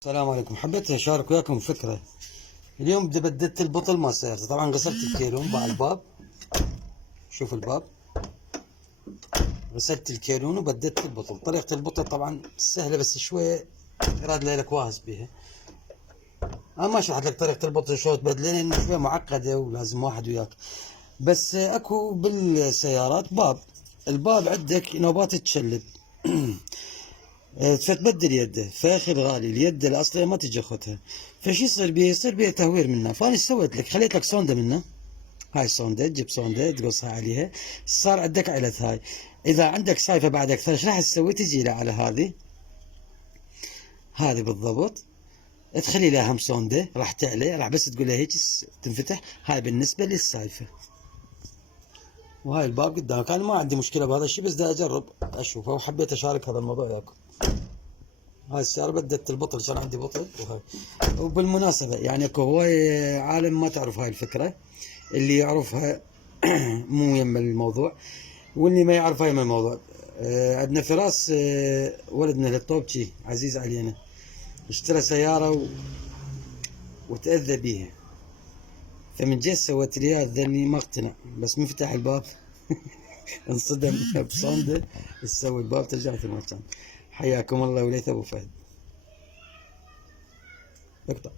السلام عليكم. حبيت اشارك وياكم فكره. اليوم بدي بددت البطل ما سيارتي. طبعا غسلت الكيلون باع الباب، شوف الباب، غسلت الكيلون وبددت البطل. طريقه البطل طبعا سهله بس شويه راد لك واهس بيها. انا ما شرحت لك طريقه البطل شلون تبدلها لان شويه معقده ولازم واحد وياك. بس اكو بالسيارات باب، الباب عندك نوبات تشلب فتبدل يده، فاخذ غالي اليد الاصليه ما تجي اخذها. فشي يصير بيه؟ يصير بيه تهوير منه. فانا ايش سويت لك؟ خليت لك سوندا منه. هاي سوندا، تجيب سوندا تقصها عليها، صار عندك علت هاي. اذا عندك سايفه بعد اكثر ايش راح تسوي؟ تجي له على هذه بالضبط، تخلي لها هم سوندا راح تعلى، راح بس تقول لها هيك تنفتح. هاي بالنسبه للسايفه. وهاي الباب قدامك. انا ما عندي مشكله بهذا الشيء بس بدي اجرب اشوفه وحبيت اشارك هذا الموضوع وياكم. هاي السيارة بدت البطل، كان عندي بطل وهاي. وبالمناسبة يعني اكو هواي عالم ما تعرف هاي الفكرة، اللي يعرفها مو يم الموضوع، واللي ما يعرفها يم الموضوع. عندنا فراس، ولدنا الطوبشي عزيز علينا، اشترى سيارة وتأذى بيها. فمن جيت سويت لي اياه ذني ما اقتنع، بس من فتح الباب انصدم بصندة تسوي الباب ترجع في المكان. حياكم الله وليث ابو فهد. اقطع.